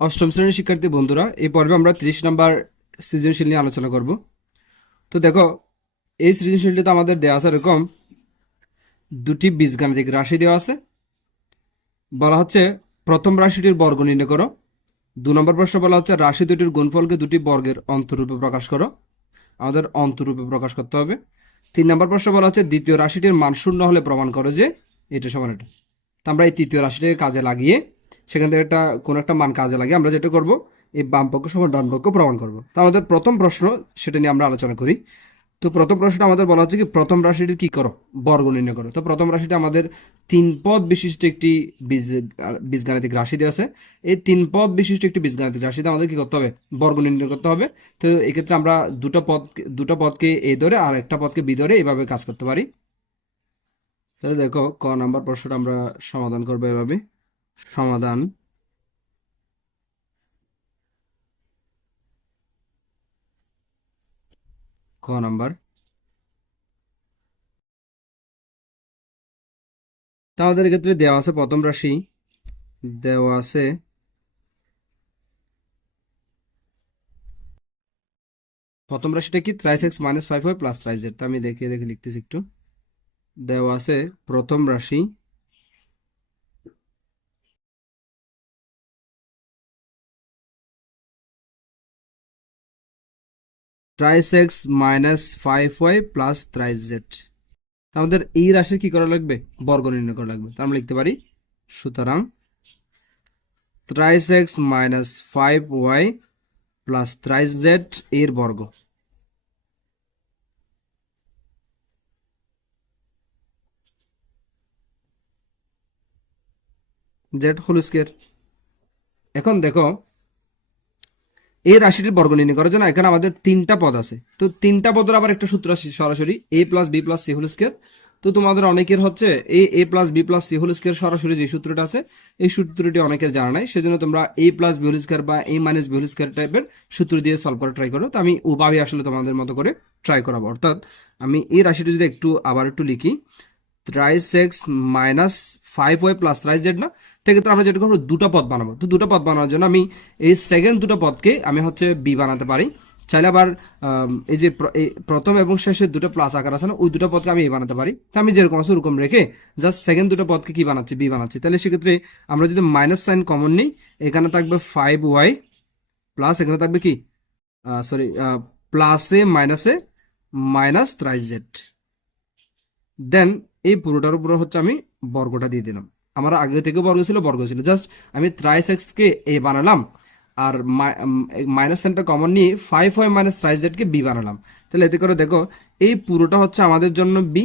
অষ্টম শ্রেণির শিক্ষার্থী বন্ধুরা, এই পর্বে আমরা ত্রিশ নম্বর সৃজনশীল নিয়ে আলোচনা করব। তো দেখো, এই সৃজনশীলটিতে আমাদের দেওয়া আছে এরকম দুটি বীজগাণিতিক রাশি দেওয়া আছে। বলা হচ্ছে, প্রথম রাশিটির বর্গ নির্ণয় করো। দু নম্বর প্রশ্ন বলা হচ্ছে, রাশি দুটির গুণফলকে দুটি বর্গের অন্তরূপে প্রকাশ করো। আমাদের অন্তরূপে প্রকাশ করতে হবে। তিন নম্বর প্রশ্ন বলা হচ্ছে, দ্বিতীয় রাশিটির মান শূন্য হলে প্রমাণ করো যে এটা সমান এটা। তো আমরা এই তৃতীয় রাশিটিকে কাজে লাগিয়ে সেখান থেকে একটা, কোনো একটা মান কাজে লাগে আমরা যেটা করব, এই বাম পক্ষ সমান ডান পক্ষ প্রমাণ করব। তো আমাদের প্রথম প্রশ্ন, সেটা নিয়ে আমরা আলোচনা করি। তো প্রথম প্রশ্নটা আমাদের বলা হচ্ছে কি, প্রথম রাশিটি কি করো? বর্গ নির্ণয় করো। তো প্রথম রাশিটা আমাদের তিন পদ বিশিষ্ট একটি বীজ, বীজগাণিতিক রাশি দেওয়া আছে। এই তিন পদ বিশিষ্ট একটি বীজগাণিতিক রাশিতে আমাদের কি করতে হবে? বর্গ নির্ণয় করতে হবে। তো এক্ষেত্রে আমরা দুটো পদ, দুটো পদকে এ ধরে আর একটা পদকে বি ধরে এইভাবে কাজ করতে পারি। তাহলে দেখো, ক নাম্বার প্রশ্নটা আমরা সমাধান করব এভাবে সমাধান। ক নাম্বার। তা আমাদের ক্ষেত্রে দেওয়া আছে প্রথম রাশি। দেওয়া আছে প্রথম রাশিটা কি? ত্রাইস এক্স মাইনাস ফাইভ হয় প্লাস ত্রাইস জেড তা আমি দেখিয়ে দেখে লিখতেছি একটু। দেওয়া আছে প্রথম রাশি। Thrice X minus five Y plus thrice Z আমাদের এই রাশির কি করা লাগবে? বর্গ নির্ণয় করা লাগবে। তা আমরা লিখতে পারি, সুতরাং thrice X minus five Y plus thrice Z এর বর্গ। জেড হোল স্কোয়ার এখন দেখো এই রাশিটির বর্গ নির্ণয় করার জন্য এখানে আমাদের তিনটা পদ আছে। তো তিনটা পদের আবার একটা সূত্র আছে সরাসরি A plus B plus C whole square তো তোমাদের অনেকের হচ্ছে A A plus B plus C whole square সরাসরি যে সূত্রটা আছে, এই সূত্রটি অনেকের জানা নাই। সেজন্য তোমরা A plus B whole square বা A minus B whole square টাইপের সূত্র দিয়ে সলভ করা ট্রাই করো। তো আমি ওভাবে আসলে তোমাদের মতো করে ট্রাই করাবো। অর্থাৎ আমি এই রাশিটি যদি একটু আবার একটু লিখি thrice X minus five Y plus thrice Z না সেক্ষেত্রে আমরা যেটা করব দুটো পদ বানাবো। তো দুটো পদ বানানোর জন্য আমি এই সেকেন্ড দুটো পদকে আমি হচ্ছে বি বানাতে পারি। চাইলে আবার এই যে প্রথম এবং শেষের দুটো প্লাস আকার আছে না, ওই দুটো পদকে আমি এ বানাতে পারি। তো আমি যেরকম আছে ওরকম রেখে জাস্ট সেকেন্ড দুটো পদকে কি বানাচ্ছি? বি বানাচ্ছি। তাহলে সেক্ষেত্রে আমরা যদি মাইনাস সাইন কমন নিই, এখানে থাকবে ফাইভ ওয়াই প্লাস এখানে থাকবে কি? সরি প্লাসে মাইনাসে মাইনাস থ্রাইস জেড দেন এই পুরোটার উপরে হচ্ছে আমি বর্গটা দিয়ে দিলাম। আমার আগে থেকে বর্গ ছিল বর্গ ছিল। জাস্ট আমি থ্রাইস এক্সকে এ বানালাম আর মাইনাস সেন্টার কমন নিয়ে ফাইভ ওয়াই মাইনাস থ্রাইস জেডকে বি বানালাম। তাহলে এতে করে দেখো, এই পুরোটা হচ্ছে আমাদের জন্য বি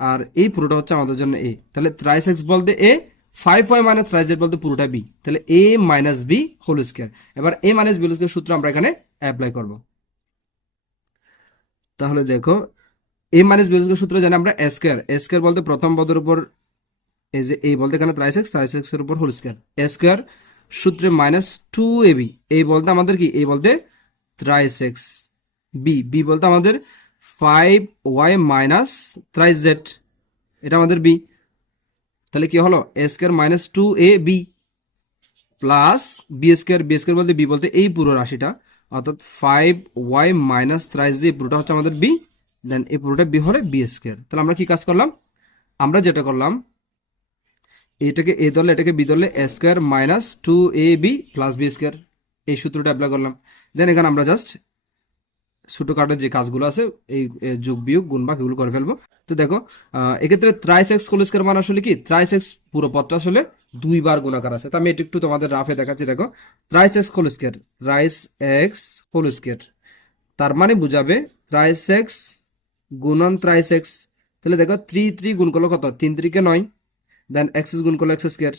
আর এই পুরোটা হচ্ছে আমাদের জন্য এ তাহলে থ্রাইস এক্স বলতে A five Y minus thrice Z বলতে পুরোটা বি তাহলে A minus B whole square এবার A minus B whole square সূত্র আমরা এখানে অ্যাপ্লাই করব। তাহলে দেখো A minus B whole square সূত্র জানি আমরা এ স্কোয়ার এ স্কোয়ার বলতে প্রথম পদের উপর এই যে, এই বলতে এখানে ত্রাইস এক্স ত্রাইস এক্সের উপর হোল স্কোয়ার এ স্কোয়ার সূত্রে মাইনাস টু এ বি এই বলতে আমাদের কি? এই বলতে ত্রাইস এক্স বি বি বলতে আমাদের five Y minus thrice Z এটা আমাদের বি তাহলে কি হলো? A square minus two A B plus B square B square বলতে বি বলতে এই পুরো রাশিটা। অর্থাৎ ফাইভ ওয়াই মাইনাস ত্রাইস যে পুরোটা হচ্ছে আমাদের বি দেন এই পুরোটা বি হলে বি স্কোয়ার তাহলে আমরা কি কাজ করলাম? আমরা যেটা করলাম এটাকে, এ ধরলে এটাকে বি ধরলে A square minus two A B plus B square এই সূত্রটা অ্যাপ্লাই করলাম। দেন এখানে আমরা জাস্ট ছোটো কাটের যে কাজগুলো আছে, এই যোগ, বিয়োগ, গুণ, ভাগ এগুলো করে ফেলব। তো দেখো এক্ষেত্রে ত্রাইস এক্স হোল স্কোয়ার মানে আসলে কি? ত্রাইস এক্স পুরো পদটা আসলে দুইবার গুণাকার আছে। তো আমি এটা একটু তোমাদের রাফে দেখাচ্ছি। দেখো thrice X whole square thrice X whole square তার মানে বুঝাবে ত্রাইস এক্স গুণন ত্রাইস এক্স তাহলে দেখো থ্রি থ্রি গুণ করল কত? তিন ত্রিকে নয়। দেন এক্স গুণ করল X square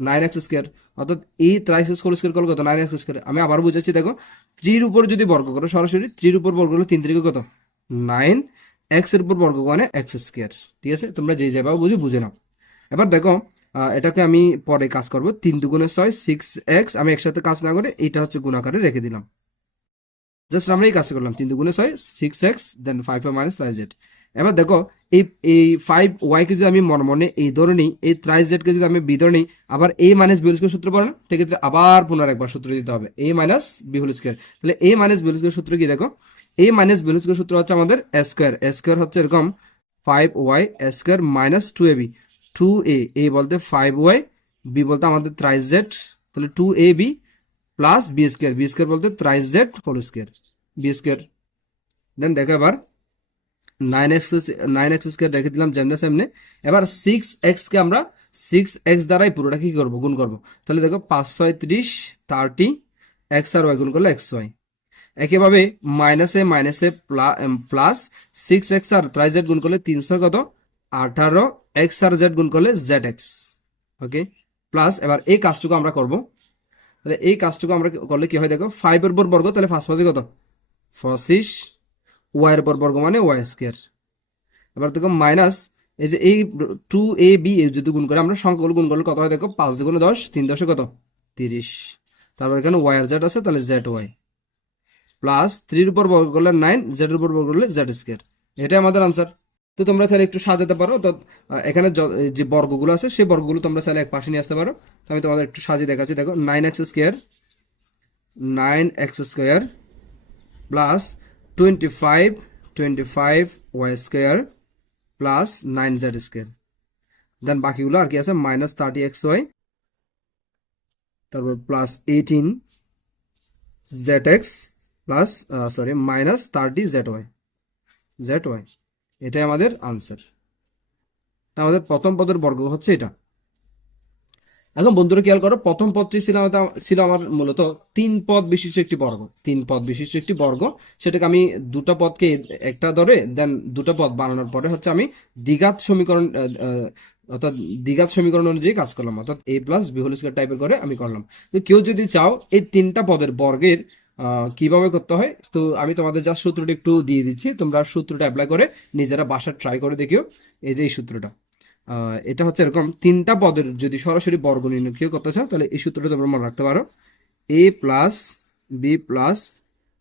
nine X square অর্থাৎ এই ত্রাইস হোল স্কোয়ার করল কত? নাইন এক্স স্কোয়ার আমি আবার বুঝাচ্ছি, দেখো থ্রির উপর যদি বর্গ করো, সরাসরি থ্রির উপর বর্গ করলে তিন ত্রিকে কত? নাইন এক্সের উপর বর্গ মানে এক্স স্কোয়ার ঠিক আছে? তোমরা যেই যাবে বুঝে বুঝে নাও। এবার দেখো এটাকে আমি পরে কাজ করব। তিন দুগুণে ছয় সিক্স এক্স আমি একসাথে কাজ না করে এটা হচ্ছে গুণাকারে রেখে দিলাম। জাস্ট আমরা এই কাজ করলাম। তিন দুগুণে ছয় six X then five minus thrice Z এবার দেখো, এই এই ফাইভ ওয়াইকে যদি আমি মনে এই ধরে নিই, এই ত্রাইস জেডকে যদি আমি বি ধরে নিই, আবার A minus B whole square সূত্র পড়ে না সেক্ষেত্রে আবার পুনর একবার সূত্র দিতে হবে A minus B whole square তাহলে A minus B whole square সূত্র কি দেখো A minus B whole square সূত্র হচ্ছে আমাদের এ স্কোয়ার এ স্কোয়ার হচ্ছে এরকম five Y A square minus two A B two A A বলতে ফাইভ ওয়াই বি বলতে আমাদের ত্রাইস জেড তাহলে two A B plus B square B square বলতে thrice Z whole square B square then দেখো এবার nine x nine রেখে দিলাম যেমনে সেমনে। এবার সিক্স এক্স কে আমরা সিক্স এক্স দ্বারাই পুরোটা কি করব? গুণ করব। তাহলে দেখো পাঁচ ছয় ত্রিশ থার্টি এক্স আর ওয়াই গুণ করলে এক্স ওয়াই একইভাবে মাইনাসে মাইনাসে প্লাস সিক্স এক্স আর ট্রাই জেড গুণ করলে তিনশো কত? আঠারো। এক্স আর জেড গুণ করলে জেড এক্স ওকে প্লাস এবার এই কাজটুকু আমরা করব। তাহলে এই কাজটুকু আমরা করলে কি হয় দেখো? ফাইভের বর্গ, তাহলে ফার্স্ট পাশে কত? পঁচিশ। ওয়াই এর উপর বর্গ মানে ওয়াই স্কোয়ার এবার দেখো মাইনাস এই যে এই টু এ বি যদি গুণ করে আমরা সংখ্যাগুলো গুণ করলে কত হয় দেখো? পাঁচ দুগুণে দশ, তিন দশে কত? তিরিশ। তারপর এখানে ওয়াই আর জেড আছে, তাহলে জেড ওয়াই প্লাস থ্রির উপর বর্গ করলে নাইন জেড এর উপর বর্গ করলে জেড স্কোয়ার এটাই আমাদের আনসার তো তোমরা চাইলে একটু সাজাতে পারো। তো এখানে যে বর্গগুলো আছে, সেই বর্গগুলো তোমরা চাইলে এক পাশে নিয়ে আসতে পারো। তো আমি তোমাদের একটু সাজিয়ে দেখাচ্ছি। দেখো nine X square nine X square plus twenty five twenty five Y plus nine Z then বাকিগুলো আর কি আছে? মাইনাস থার্টি এক্স ওয়াই তারপর plus eighteen Z X plus sorry minus thirty Z Y Z Y এটাই আমাদের answer আমাদের প্রথম পদের বর্গ হচ্ছে এটা। এখন বন্ধুরা খেয়াল করো, প্রথম পদটি ছিল ছিল আমার মূলত তিন পদ বিশিষ্ট একটি বর্গ। তিন পদ বিশিষ্ট একটি বর্গ, সেটাকে আমি দুটো পদকে একটা ধরে দেন দুটো পদ বানানোর পরে হচ্ছে আমি দ্বিঘাত সমীকরণ অর্থাৎ দ্বিঘাত সমীকরণ অনুযায়ী কাজ করলাম, অর্থাৎ A plus B whole square টাইপের করে আমি করলাম। তো কেউ যদি চাও, এই তিনটা পদের বর্গের কীভাবে করতে হয়, তো আমি তোমাদের যা সূত্রটা একটু দিয়ে দিচ্ছি, তোমরা সূত্রটা অ্যাপ্লাই করে নিজেরা বাসা ট্রাই করে দেখিও, এই যে এই সূত্রটা। এটা হচ্ছে এরকম তিনটা পদের যদি সরাসরি বর্গ নির্ণয় করতে চাও, তাহলে এই সূত্রটা তোমরা মনে রাখতে পারো। A plus B plus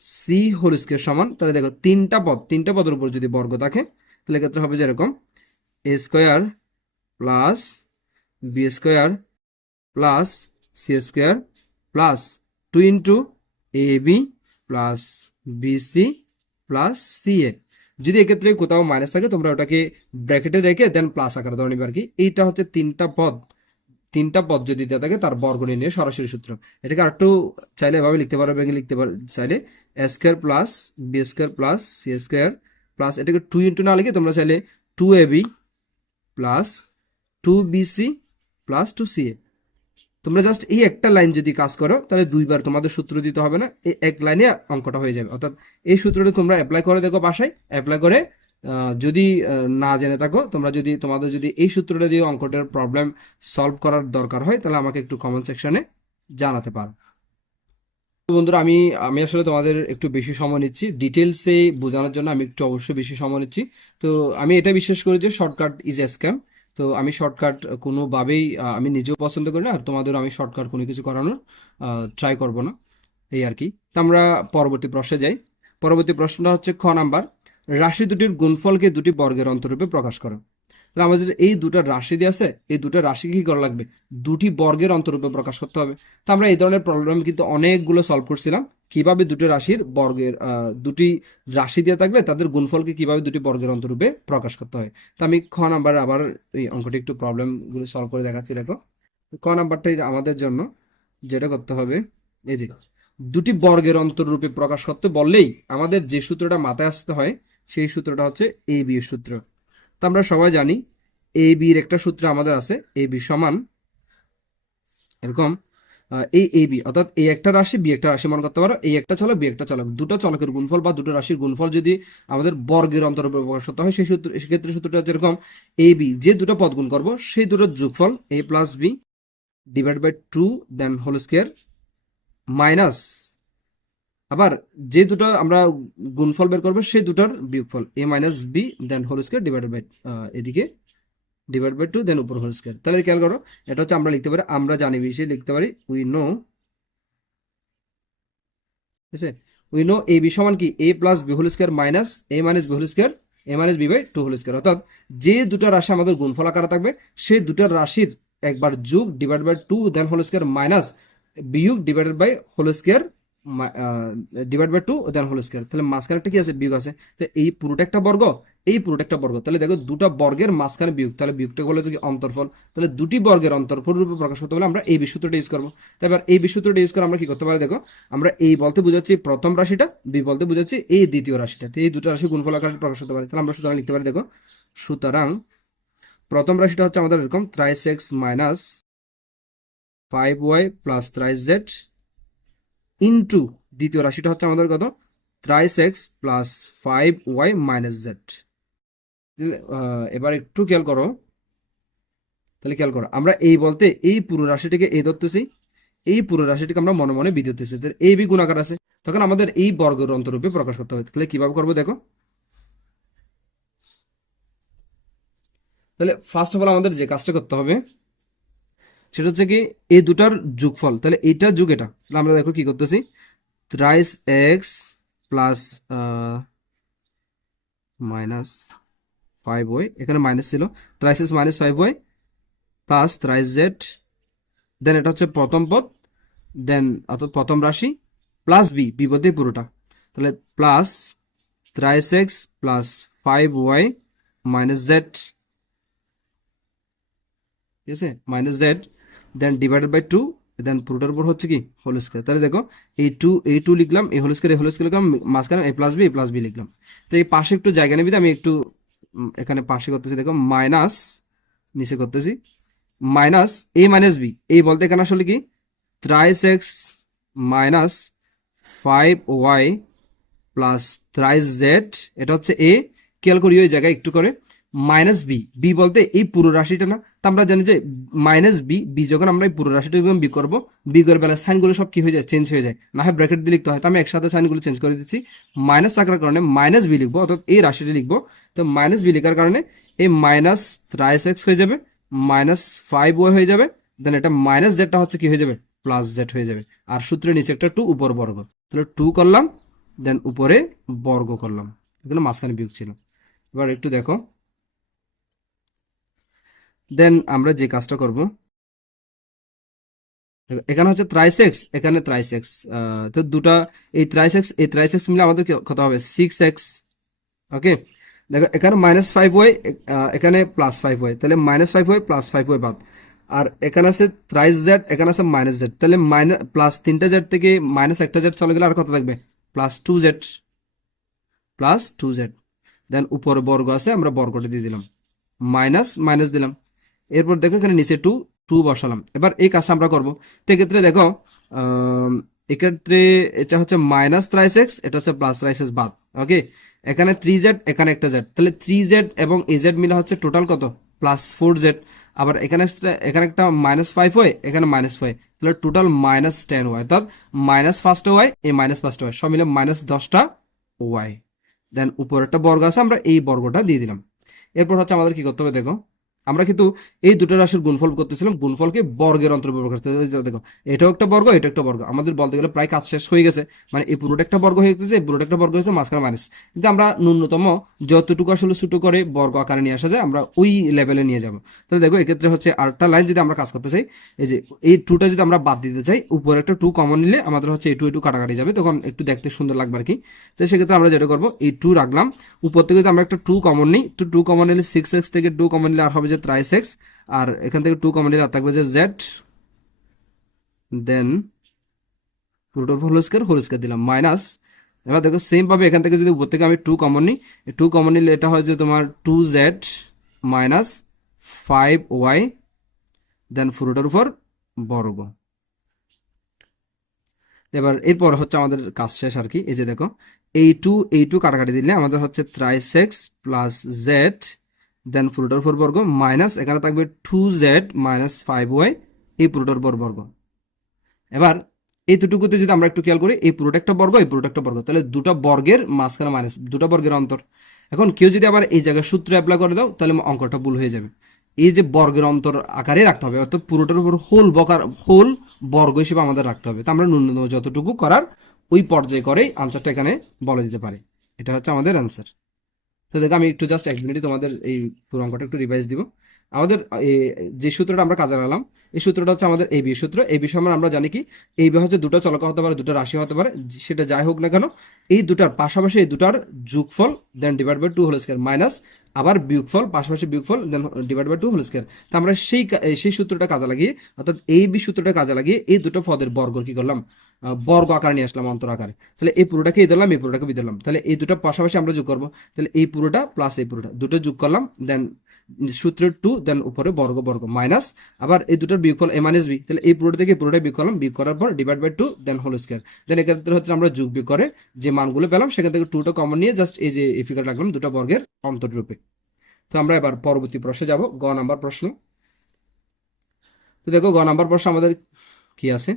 C whole square সমান, তাহলে দেখো তিনটা পদ, তিনটা পদের উপর যদি বর্গ থাকে, তাহলে ক্ষেত্রে হবে যে এরকম A square plus B square plus C square plus two into A B plus B C plus C A যদি এক্ষেত্রে কোথাও মাইনাস থাকে, তোমরা ওটাকে ব্র্যাকেটে রেখে দেন প্লাস আকারে ধরে নিবে আর কি। এইটা হচ্ছে তিনটা পদ। তিনটা পদ যদি দেওয়া থাকে, তার বর্গ নিয়ে সরাসরি সূত্র। এটাকে আরেকটু চাইলে এভাবে লিখতে পারো ভেঙে লিখতে পারো, চাইলে square plus B square plus C square plus এটাকে টু ইন্টু না লিখে তোমরা চাইলে two A B plus two B C plus two C A তোমরা জাস্ট এই একটা লাইন যদি কাজ করো, তাহলে দুইবার তোমাদের সূত্র দিতে হবে না, এই এক লাইনে অঙ্কটা হয়ে যাবে। অর্থাৎ এই সূত্রটা তোমরা অ্যাপ্লাই করে দেখো বাসায় অ্যাপ্লাই করে যদি না জেনে থাকো, তোমরা যদি, তোমাদের যদি এই সূত্রটা দিয়ে অঙ্কটার প্রবলেম সলভ করার দরকার হয়, তাহলে আমাকে একটু কমেন্ট সেকশনে জানাতে পারো। বন্ধুরা, আমি আমি আসলে তোমাদের একটু বেশি সময় নিচ্ছি। ডিটেলসে বোঝানোর জন্য আমি একটু অবশ্যই বেশি সময় নিচ্ছি। তো আমি এটা বিশ্বাস করি যে শর্টকাট ইজ এ স্ক্যাম তো আমি শর্টকাট কোনোভাবেই আমি নিজেও পছন্দ করি না আর তোমাদের আমি শর্টকাট কোনো কিছু করানোর ট্রাই করব না। এই আর কি। তো আমরা পরবর্তী প্রশ্নে যাই। পরবর্তী প্রশ্নটা হচ্ছে খ নাম্বার, রাশি দুটির গুণফলকে দুটি বর্গের অন্তরূপে প্রকাশ করো। তাহলে আমাদের এই দুটো রাশি দিয়ে আছে, এই দুটো রাশি কি করা লাগবে? দুটি বর্গের অন্তরূপে প্রকাশ করতে হবে। তো আমরা এই ধরনের প্রবলেম কিন্তু অনেকগুলো সলভ করছিলাম। কীভাবে দুটো রাশির বর্গের দুটি রাশি দিয়ে থাকলে তাদের গুণফলকে কীভাবে দুটি বর্গের অন্তরূপে প্রকাশ করতে হয়? তো আমি খ নাম্বার আবার এই অঙ্কটি একটু প্রবলেমগুলো সলভ করে দেখাচ্ছি, দেখো। ক নাম্বারটাই আমাদের জন্য যেটা করতে হবে, এই যে, দুটি বর্গের অন্তররূপে প্রকাশ করতে বললেই আমাদের যে সূত্রটা মাথায় আসতে হয়, সেই সূত্রটা হচ্ছে এ বি সূত্র। তো আমরা সবাই জানি এ বির একটা সূত্র আমাদের আছে এ বি সমান এরকম এই এ বি অর্থাৎ এই একটা রাশি বি একটা রাশি মনে করতে পারো এই একটা চলক বি একটা চলক। দুটো চলকের গুণফল বা দুটো রাশির গুণফল যদি আমাদের বর্গের অন্তরূপে প্রকাশ করতে হয়, সেই সূত্র, সেক্ষেত্রে সূত্রটা হচ্ছে এরকম এ বি যে দুটো পদ গুণ করব, সেই দুটোর যোগফল A plus B divide by two then whole square minus আবার যে দুটো আমরা গুণফল বের করব, সেই দুটোর বিয়োগফল A minus B then whole square divide by এদিকে ডিভাইড বাই টু দেন উপর হোল স্কোয়ার তাহলে খেয়াল করো, এটা হচ্ছে আমরা লিখতে পারি, আমরা জানি বিষয়ে লিখতে পারি উই নো ঠিক আছে? উই নো এ বি সমান কি? A plus B whole square minus A minus B whole square A minus B by two whole square অর্থাৎ যে দুটো রাশি আমাদের গুণফল আকারে থাকবে, সেই দুটো রাশির একবার যোগ divide by two then whole square minus বিয়োগ divided by whole square divide by two then whole square তাহলে মাঝখানে একটা কি আছে? বিয়োগ আছে। তো এই পুরোটা একটা বর্গ, এই পুরোটা একটা বর্গ। তাহলে দেখো, দুটো বর্গের মাঝখানে বিয়োগ। তাহলে বিয়োগটা বলে কি? অন্তর্ফল। তাহলে দুটি বর্গের অন্তর্ফল রূপে প্রকাশ করতে হলে আমরা এই বিসূত্রটা ইউজ করব। এবার এই বিসূত্রটা ইউজ করে আমরা কি করতে পারি? দেখো, আমরা এই বলতে বুঝাচ্ছি প্রথম রাশিটা বি বলতে বুঝাচ্ছি এই দ্বিতীয় রাশিটা। এই দুটো রাশি গুণফল আকারে প্রকাশ করতে পারি। তাহলে আমরা সুতরাং লিখতে পারি, দেখো, সুতরাং প্রথম রাশিটা হচ্ছে আমাদের এরকম thrice x minus five y plus thrice z into দ্বিতীয় রাশিটা হচ্ছে আমাদের কত? Thrice x plus five y minus z এবার একটু খেয়াল করো। তাহলে খেয়াল করো, আমরা এই বলতে এই পুরো রাশিটিকে এই ধরতেছি, এই পুরো রাশিটিকে আমরা মনে মনে বি ধরতেছি। এই বি গুণাকার আছে। তখন আমাদের এই বর্গের অন্তরূপে প্রকাশ করতে হবে। তাহলে কীভাবে করব দেখো? তাহলে ফার্স্ট অফ অল আমাদের যে কাজটা করতে হবে সেটা হচ্ছে কি এই দুটার যোগফল। তাহলে এইটা যোগ এটা। তাহলে আমরা দেখো কি করতেছি। Thrice x plus minus five y এখানে মাইনাস ছিল। Thrice x minus five y plus thrice z then এটা হচ্ছে প্রথম পদ। দেন অর্থাৎ প্রথম রাশি প্লাস বি বি পদে পুরোটা। তাহলে plus thrice x plus five y minus z ঠিক আছে? Minus z then divided by two then পুরোটার উপর হচ্ছে কি? হোল স্কোয়ার তাহলে দেখো, এই টু এই টু লিখলাম, এই হোল স্কোয়ার এই হোল স্কোয়ার লিখলাম, মাঝখানে a plus b a plus b লিখলাম। তো এই পাশে একটু জায়গা নিবি আমি একটু এখানে পাশে করতেছি, দেখো মাইনাস নিচে করতেছি মাইনাস এ মাইনাস বি এই বলতে এখানে আসলে কি? Thrice x minus five y plus thrice z এটা হচ্ছে এ খেয়াল করি ওই জায়গায় একটু করে। Minus B. বি বলতে এই পুরো রাশিটা না। তো আমরা জানি যে মাইনাস বি বি যখন আমরা এই পুরো রাশিটা যখন বি করব, বি করে বেলা সাইনগুলো সব কি হয়ে যায়? চেঞ্জ হয়ে যায়। না হয় ব্র্যাকেট দিয়ে লিখতে হয়। তো আমি একসাথে সাইনগুলো চেঞ্জ করে দিচ্ছি। মাইনাস থাকার কারণে মাইনাস বি লিখব, অর্থাৎ এই রাশিটা লিখব। তো মাইনাস বি লেখার কারণে এই মাইনাস থ্রাইস এক্স হয়ে যাবে, মাইনাস ফাইভ ওয়াই হয়ে যাবে, দেন এটা মাইনাস জেডটা হচ্ছে কি হয়ে যাবে? প্লাস জেড হয়ে যাবে। আর সূত্রের নিচে একটা টু উপর বর্গ। তাহলে টু করলাম, দেন উপরে বর্গ করলাম। এগুলো মাঝখানে বিয়োগ ছিল। এবার একটু দেখো। দেন আমরা যে কাজটা করব, এখানে হচ্ছে থ্রাইসেক্স এখানে থ্রাইসেক্স তো দুটা, এই থ্রাইসেক্স এই থ্রাইসেক্স মিলে আমাদের কত হবে? সিক্স এক্স ওকে দেখো, এখানে মাইনাস ফাইভ ওয়াই এখানে প্লাস ফাইভ ওয়াই তাহলে minus five y plus five y বাদ। আর এখানে আছে থ্রাইস জেড এখানে আছে মাইনাস জেড তাহলে মাইনাস প্লাস তিনটা জেড থেকে মাইনাস একটা জেড চলে গেলে আর কত থাকবে? Plus two z plus two z then উপরে বর্গ আছে, আমরা বর্গটা দিয়ে দিলাম। মাইনাস মাইনাস দিলাম। এরপর দেখো এখানে নিচে টু টু বসালাম। এবার এই কাজটা আমরা করব। সেক্ষেত্রে দেখো এক্ষেত্রে এটা হচ্ছে মাইনাস থ্রাইস এক্স এটা হচ্ছে প্লাস থ্রাইস এক্স বাদ। ওকে এখানে থ্রি জেড এখানে একটা জেড তাহলে থ্রি জেড এবং এ জেড মিলে হচ্ছে টোটাল কত? প্লাস ফোর জেড আবার এখানে এখানে একটা মাইনাস ফাইভ হয়, এখানে মাইনাস ফাইভ তাহলে টোটাল মাইনাস টেন ওয়াই অর্থাৎ মাইনাস ফার্স্ট ওয়াই এই মাইনাস ফার্স্ট ওয়াই সব মিলে মাইনাস দশটা ওয়াই দেন উপরে একটা বর্গ আছে, আমরা এই বর্গটা দিয়ে দিলাম। এরপর হচ্ছে আমাদের কি করতে হবে দেখো? আমরা কিন্তু এই দুটো রাশির গুণফল করতেছিলাম, গুণফলকে বর্গের অন্তর্ভুক্ত করতে দেখো, এটাও একটা বর্গ এটা একটা বর্গ। আমাদের বলতে গেলে প্রায় কাজ শেষ হয়ে গেছে। মানে এই পুরোটা একটা বর্গ হয়ে গেছে পুরোটা একটা বর্গ হয়েছে মাঝখানে মাইনাস কিন্তু আমরা ন্যূনতম যতটুকু আসলে ছোট করে বর্গ আকারে নিয়ে আসা যায়, আমরা ওই লেভেলে নিয়ে যাব। তাহলে দেখো, এক্ষেত্রে হচ্ছে আরেকটা লাইন যদি আমরা কাজ করতে চাই, এই যে এই টুটা যদি আমরা বাদ দিতে চাই, উপরে একটা টু কমন নিলে আমাদের হচ্ছে এই টু এই টু কাটাকাটি যাবে। তখন একটু দেখতে সুন্দর লাগবে আর কি তো সেক্ষেত্রে আমরা যেটা করব, এই টু রাখলাম। উপর থেকে যদি আমরা একটা টু কমন নিই, তো টু কমন নিলে সিক্স এক্স থেকে টু কমন নিলে আর হবে যে থ্রাইস এক্স আর এখান থেকে টু কমন নিলে থাকবে যে z then root of whole square whole square দিলাম মাইনাস এবার দেখো সেম ভাবে এখান থেকে যদি উপর থেকে আমি টু কমন নিই টু কমন নিলে এটা হয় যে তোমার two z minus five y then ফুরোটার উপর বর্গ। এবার এরপর হচ্ছে আমাদের কাজ শেষ আর কি, এই যে দেখো, এই টু এই টু কাটাকাটি দিলে আমাদের হচ্ছে thrice x plus z then ফুরোটার উপর বর্গ মাইনাস এখানে থাকবে two z minus five y এই পুরোটার উপর বর্গ এবার এই দুটুকুতে যদি আমরা একটু খেয়াল করি, এই পুরোটা একটা বর্গ, এই পুরোটা একটা বর্গ। তাহলে দুটো বর্গের মাঝখানে মাইনাস দুটো বর্গের অন্তর। এখন কেউ যদি আবার এই জায়গায় সূত্র অ্যাপ্লাই করে দাও, তাহলে অঙ্কটা ভুল হয়ে যাবে। এই যে বর্গের অন্তর আকারে রাখতে হবে, অর্থাৎ পুরোটার উপর হোল বকার হোল বর্গ হিসেবে আমাদের রাখতে হবে। তো আমরা ন্যূনতম যতটুকু করার, ওই পর্যায়ে করেই আনসারটা এখানে বলে দিতে পারি। এটা হচ্ছে আমাদের অ্যান্সার তো দেখো, আমি একটু জাস্ট এক মিনিটে তোমাদের এই পুরো অঙ্কটা একটু রিভাইজ দিব। আমাদের যে সূত্রটা আমরা কাজে লাগালাম, এই সূত্রটা হচ্ছে আমাদের এই বি সূত্র। এই বিষয়ে আমরা জানি কি এই বি হচ্ছে দুটো চলক হতে পারে, দুটো রাশি হতে পারে, সেটা যাই হোক না কেন, এই দুটার পাশাপাশি এই দুটার যোগফল then divide by two whole square minus আবার বিয়োগফল, পাশাপাশি বিয়োগফল then divide by two whole square তো আমরা সেই সেই সূত্রটা কাজে লাগিয়ে, অর্থাৎ এই বি সূত্রটা কাজে লাগিয়ে এই দুটো পদের বর্গ কি করলাম? বর্গ আকার নিয়ে আসলাম, অন্তর আকারে। তাহলে এই পুরোটাকে এই দিলাম এই পুরোটাকে বি দিলাম তাহলে এই দুটো পাশাপাশি আমরা যোগ করব। তাহলে এই পুরোটা প্লাস এই পুরোটা, দুটো যোগ করলাম দেন সূত্রের টু দেন উপরে বর্গ বর্গ মাইনাস আবার এই দুটোর বিয়োগফল এ মাইনাস বি তাহলে এই পুরোটা থেকে পুরোটা বিয়োগ করলাম, বিয়োগ করার পর divide by two then whole square then এক্ষেত্রে হচ্ছে আমরা যোগ বিয়োগ করে যে মানগুলো পেলাম, সেখান থেকে টুটা কমন নিয়ে জাস্ট এই যে ফিগার রাখলাম, দুটো বর্গের অন্তররূপে। তো আমরা এবার পরবর্তী প্রশ্নে যাব, গ নাম্বার প্রশ্ন। তো দেখো, গ নাম্বার প্রশ্ন আমাদের কি আছে?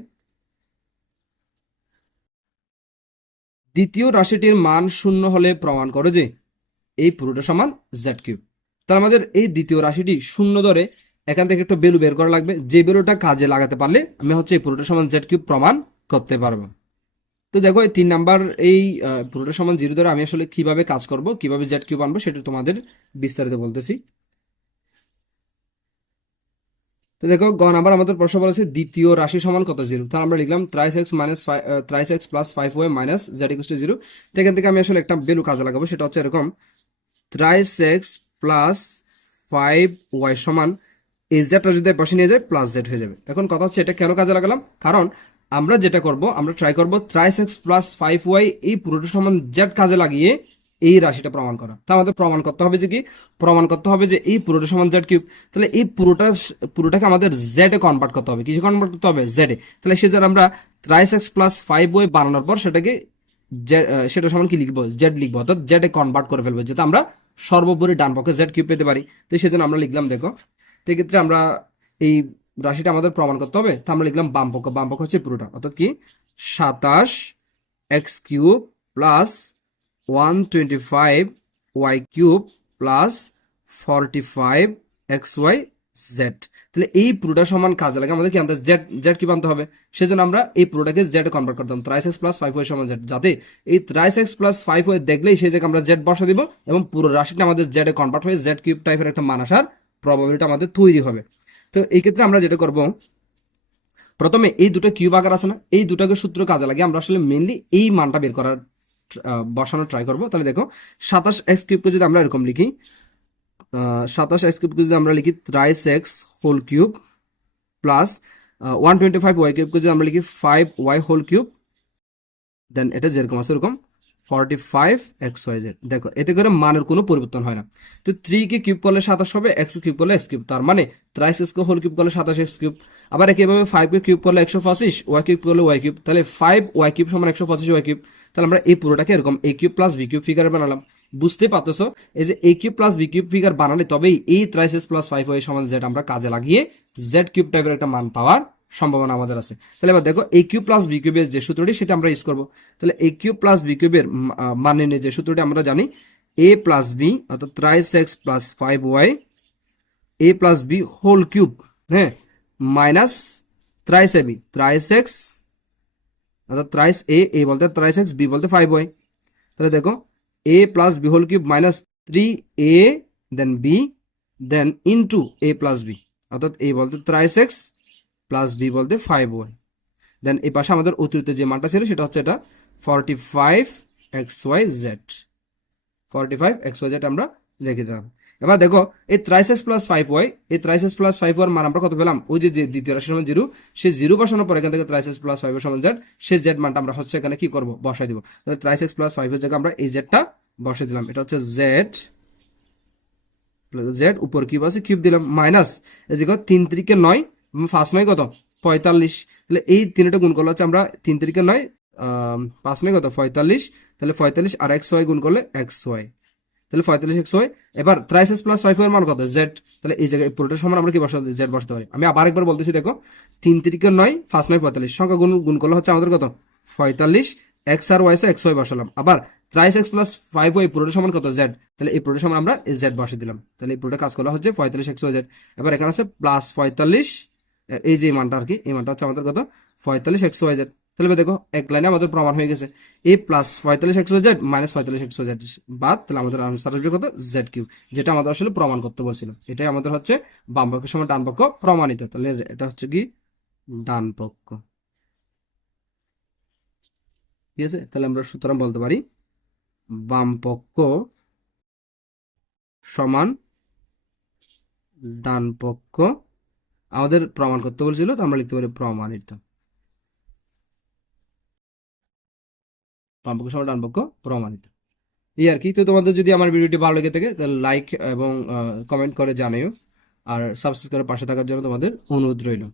দ্বিতীয় রাশিটির মান শূন্য হলে প্রমাণ করে যে এই পুরোটা সমান জেড কিউব তাহলে আমাদের এই দ্বিতীয় রাশিটি শূন্য ধরে এখান থেকে একটা বেলু বের করা লাগবে। যে বেলুটা কাজে লাগাতে পারলে আমি হচ্ছে এই পুরোটা সমান জেড কিউব প্রমাণ করতে পারব। তো দেখো এই তিন নাম্বার এই পুরোটা সমান জিরো ধরে আমি আসলে কীভাবে কাজ করব, কীভাবে জেড কিউব আনব সেটা তোমাদের বিস্তারিত বলতেছি। তো দেখো গ নাম্বার আমাদের প্রশ্ন বলেছে দ্বিতীয় রাশি সমান কত? জিরো। তাহলে আমরা লিখলাম thrice x minus thrice x plus five y minus z equal to zero তো এখান থেকে আমি আসলে একটা বেলু কাজে লাগাবো, সেটা হচ্ছে এরকম thrice x plus five y সমান এই জেডটা যদি বসে নিয়ে যায় প্লাস জেড হয়ে যাবে। এখন কথা হচ্ছে এটা কেন কাজে লাগালাম? কারণ আমরা যেটা করব, আমরা ট্রাই করব thrice x plus five y এই পুরোটা সমান জেড কাজে লাগিয়ে এই রাশিটা প্রমাণ করা। তা আমাদের প্রমাণ করতে হবে যে কি? প্রমাণ করতে হবে যে এই পুরোটা সমান জেড কিউব তাহলে এই পুরোটা পুরোটাকে আমাদের জেড কনভার্ট করতে হবে। কিছু কনভার্ট করতে হবে? জেড তাহলে সে জন্য আমরা thrice x plus five y বানানোর পর সেটাকে সেটা সমান কি লিখব? জেড লিখব। অর্থাৎ জেড কনভার্ট করে ফেলব, যাতে আমরা সর্বোপরি ডান পক্ষে জেড কিউব পেতে পারি। তো সেজন্য আমরা লিখলাম, দেখো, তো এক্ষেত্রে আমরা এই রাশিটা আমাদের প্রমাণ করতে হবে। তো আমরা লিখলাম বাম পক্ষ। বাম পক্ষ হচ্ছে পুরোটা। অর্থাৎ কি? সাতাশ x cube plus one twenty five y cube plus forty five x y z তাহলে এই পুরোটা সমান কাজে লাগে। আমাদের কি আনতে জেড জেড কি আনতে হবে? সেজন্য আমরা এই পুরোটাকে জেড কনভার্ট করতাম thrice x plus five y সমান জেড যাতে এই thrice x plus five y দেখলেই সেই জায়গায় আমরা জেড বসা দিব এবং পুরো রাশিটা আমাদের জেড কনভার্ট হয়ে জেড কিউব টাইপের একটা মান আসার প্রবাবিলিটি আমাদের তৈরি হবে। তো এই ক্ষেত্রে আমরা যেটা করব, প্রথমে এই দুটো কিউব আকার আছে না? এই দুটাকে সূত্র কাজে লাগে। আমরা আসলে মেনলি এই মানটা বের করার আহ, বসানোর ট্রাই করব। তাহলে দেখো সাতাশ এক্স কিউবকে যদি আমরা এরকম লিখি সাতাশ এক্স কিউবকে যদি আমরা লিখি thrice x whole cube plus one twenty five y কিউবকে যদি আমরা লিখি five y whole cube then এটা যেরকম আছে ওরকম forty five x y z দেখো এতে করে মানের কোনো পরিবর্তন হয় না। তো থ্রি কে কিউব করলে সাতাশ হবে এক্স কিউব করলে এক্স কিউব তার মানে ত্রাইশ এক্স হোল কিউব করলে সাতাশ এক্স কিউব আবার একইভাবে ফাইভ কে কিউব করলে একশো পঁচিশ ওয়াই কিউব করলে ওয়াই কিউব তাহলে ফাইভ ওয়াই কিউব সমান একশো পঁচিশ ওয়াই কিউব তাহলে আমরা এই পুরোটাকে এরকম a cube plus b cube figure বানালাম। বুঝতে পারতেছো? এই যে a cube plus b cube figure বানালে তবেই এই thrice x plus five y সমান জেড আমরা কাজে লাগিয়ে জেড কিউব টাইপের একটা মান পাওয়ার সম্ভাবনা আমাদের আছে। তাহলে এবার দেখো এ কিউব প্লাস বি কিউবের যে সূত্রটি, সেটা আমরা ইউজ করব। তাহলে এ কিউব প্লাস বি কিউবের মান নিয়ে যে সূত্রটি আমরা জানি এ প্লাস বি অর্থাৎ thrice x plus five y a plus b whole cube হ্যাঁ minus thrice a b thrice x অর্থাৎ ত্রাইস এ এ বলতে ত্রাইস এক্স বি বলতে ফাইভ ওয়াই তাহলে দেখো a plus b whole cube minus three a then b then into a plus b অর্থাৎ এ বলতে thrice x plus B বলতে five Y then এই পাশে আমাদের অতিরিক্ত যে মানটা ছিল, সেটা হচ্ছে এটা forty five x y z forty five x y z আমরা রেখে দিলাম। এবার দেখো, এই ত্রাইসেস প্লাস ফাইভ ওয়াই এই ত্রাইসেস প্লাস ফাইভ ওয়ার মান আমরা কত পেলাম? ওই যে দ্বিতীয় রাশির সমান জিরো সেই জিরো বসানোর পর এখান থেকে ত্রাইসেস প্লাস ফাইভ এর সমান জেড সেই জেড মানটা আমরা হচ্ছে এখানে কি করব? বসাই দিব। তাহলে ত্রাইসেস প্লাস ফাইভ এর জায়গায় আমরা এই জেডটা বসাই দিলাম। এটা হচ্ছে জেড জেড উপর কিউব আছে কিউব দিলাম মাইনাস কত? তিন তিরিকে নয় ফার্স্ট নয় কত? পঁয়তাল্লিশ। তাহলে এই তিনটা গুণ করলে হচ্ছে আমরা তিন তিরিকে নয় পাঁচ নয় কত? পঁয়তাল্লিশ। তাহলে পঁয়তাল্লিশ আর এক্স ওয়াই গুণ করলে এক্স ওয়াই তাহলে পঁয়তাল্লিশ এক্স ওয়াই এবার থ্রাইসেস প্লাস ফাইভ এর মান কত? জেড তাহলে এই জায়গায় পুরোটার সমান আমরা কি বসাতে জেড বসাতে পারি। আমি আবার একবার বলতেছি, দেখো, তিন তিরিকে নয় ফার্স্ট নয়, পঁয়তাল্লিশ। সংখ্যা গুণ গুণ করলে হচ্ছে আমাদের কত? পঁয়তাল্লিশ। এক্স আর ওয়াই এক্স ওয়াই বসালাম। আবার thrice x plus five y পুরোটা সমান কত? জেড তাহলে এই পুরোটা সমান আমরা জেড বসে দিলাম। তাহলে এই পুরোটা কাজ করা হচ্ছে পঁয়তাল্লিশ এক্স ওয়াই জেড এবার এখানে আছে প্লাস পঁয়তাল্লিশ। এই যে মানটা আর কি, এই মানটা হচ্ছে আমাদের কত? পঁয়তাল্লিশ এক্স ওয়াই জেড তাহলে দেখো, এক লাইনে আমাদের প্রমাণ হয়ে গেছে। এ প্লাস পঁয়তাল্লিশ এক্স জেড মাইনাস পঁয়তাল্লিশ এক্স জেড বাদ, তাহলে আমাদের আনসার আসবে কত জেড কিউ যেটা আমাদের আসলে প্রমাণ করতে বলছিল। এটাই আমাদের হচ্ছে বাম পক্ষের সময় ডান পক্ষ প্রমাণিত। তাহলে এটা হচ্ছে কি? ডান পক্ষ। ঠিক আছে? তাহলে আমরা সুতরাং বলতে পারি বাম পক্ষ সমান ডান পক্ষ। আমাদের প্রমাণ করতে বলছিল, তো আমরা লিখতে পারি প্রমাণিত। বাম পক্ষ সমান ডান পক্ষ প্রমাণিত। এই আর কি। তো তোমাদের যদি আমার ভিডিওটি ভালো লেগে থাকে, তাহলে লাইক এবং কমেন্ট করে জানাইও আর সাবস্ক্রাইব করে পাশে থাকার জন্য তোমাদের অনুরোধ রইল।